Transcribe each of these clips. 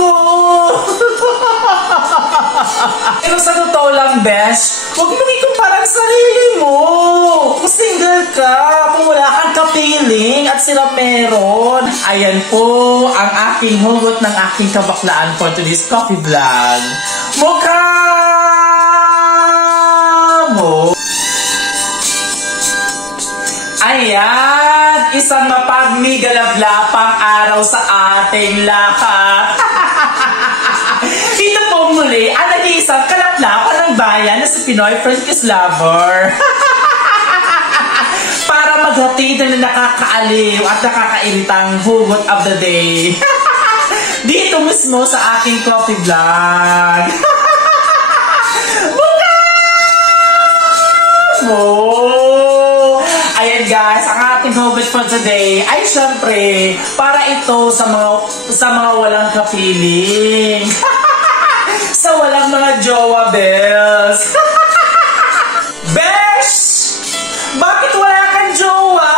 ko! Pero sa totoo lang, besh, huwag mong ikumpara ang sarili mo. Kung single ka, kung wala kang kapiling at sila meron. Ayan po ang aking hugot ng aking kabaklaan for today's coffee vlog. Mukha mo. Ayan, isang mapagmigalablapang araw sa ating lahat. Ito po muli ang nag-iisang kalaplapan ng bayan na si Pinoy First Kiss Lover. Para maghatid na nakakaaliw at nakakairitang hugot of the day. Dito mismo sa aking coffee vlog. Mukha mo. Ayan guys, ang ating hugot for today ay syempre para ito sa mga walang kapiling. Sa walang mga jowa bells. Besh! Bakit wala kang jowa?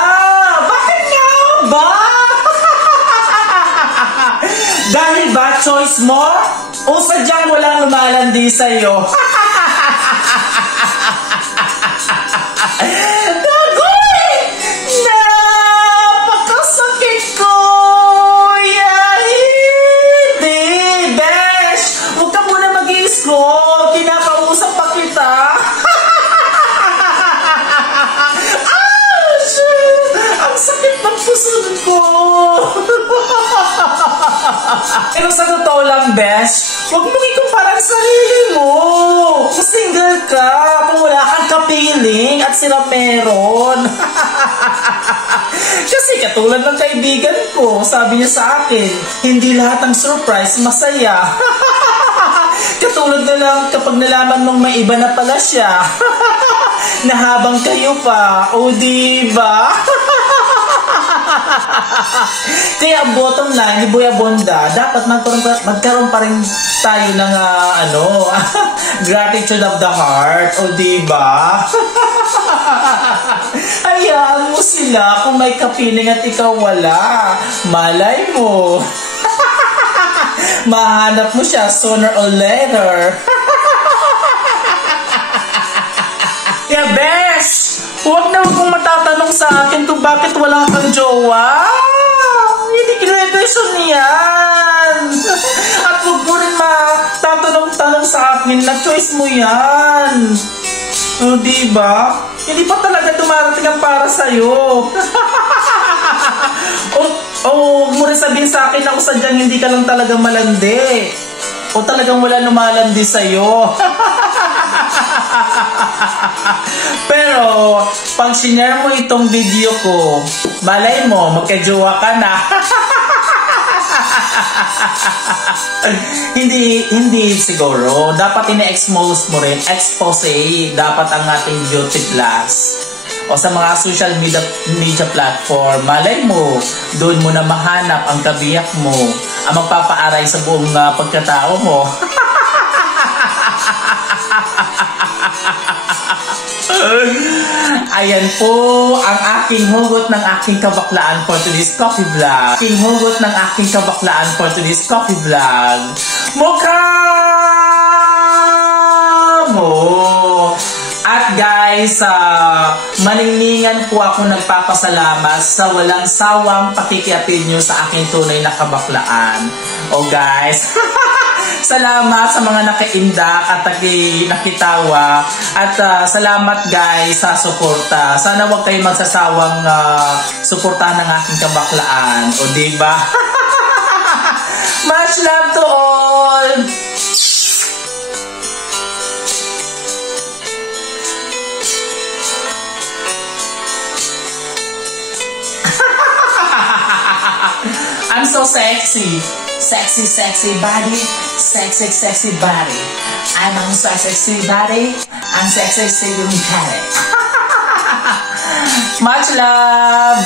Bakit nga ba? Dahil ba choice mo? O sadyang walang lumalandi sa'yo? Pero sa totoo lang, besh, huwag mong ikumpara ang sarili mo. Kung single ka, kung wala kang kapiling at sila meron. Kasi katulad ng kaibigan ko, sabi niya sa akin, hindi lahat ng surprise masaya. Katulad na lang kapag nalaman mong may iba na pala siya. Na habang kayo pa, o diba? Kaya ang bottom line ni Buya Bonda, dapat magkaroon pa rin tayo ng gratitude of the heart, o diba? Hayaan mo sila kung may kapiling at ikaw wala. Malay mo. Mahanap mo siya sooner or later. Kaya besh, huwag na kung matatanong sa akin kung bakit wala kang jowa. Hindi kinwedesyon yan. At huwag mo rin matatanong-tanong sa akin na choice mo yan. O diba? Hindi pa talaga dumarating ang para sa'yo. Huwag mo rin sabihin sa akin na sadyang hindi ka lang talaga malandi. O talagang wala lumalandi sa'yo. Pero, pag sinare mo itong video ko, malay mo, magkajowa ka na. hindi siguro. Dapat ina-expose mo rin. Expose, dapat ang ating beauty plus. O sa mga social media platform, malay mo, doon mo na mahanap ang kabiyak mo, ang magpapaaray sa buong pagkatao mo. Ayan po ang aking hugot ng aking kabaklaan for today's coffee vlog. Aking hugot ng aking kabaklaan for today's coffee vlog. Mukha mo. At guys, maningningan po ako nagpapasalamat sa walang sawang pakikiapid nyo sa aking tunay na kabaklaan. O guys, salamat sa mga nakiindak at nakitawa. At salamat guys sa suporta. Sana wag kayong magsasawang suportahan ng aking kabaklaan. O diba? Much love to all! I'm so sexy. Sexy, sexy body. Sexy, sexy body. I'm on sexy body. I'm sexy, sexy body. Much love.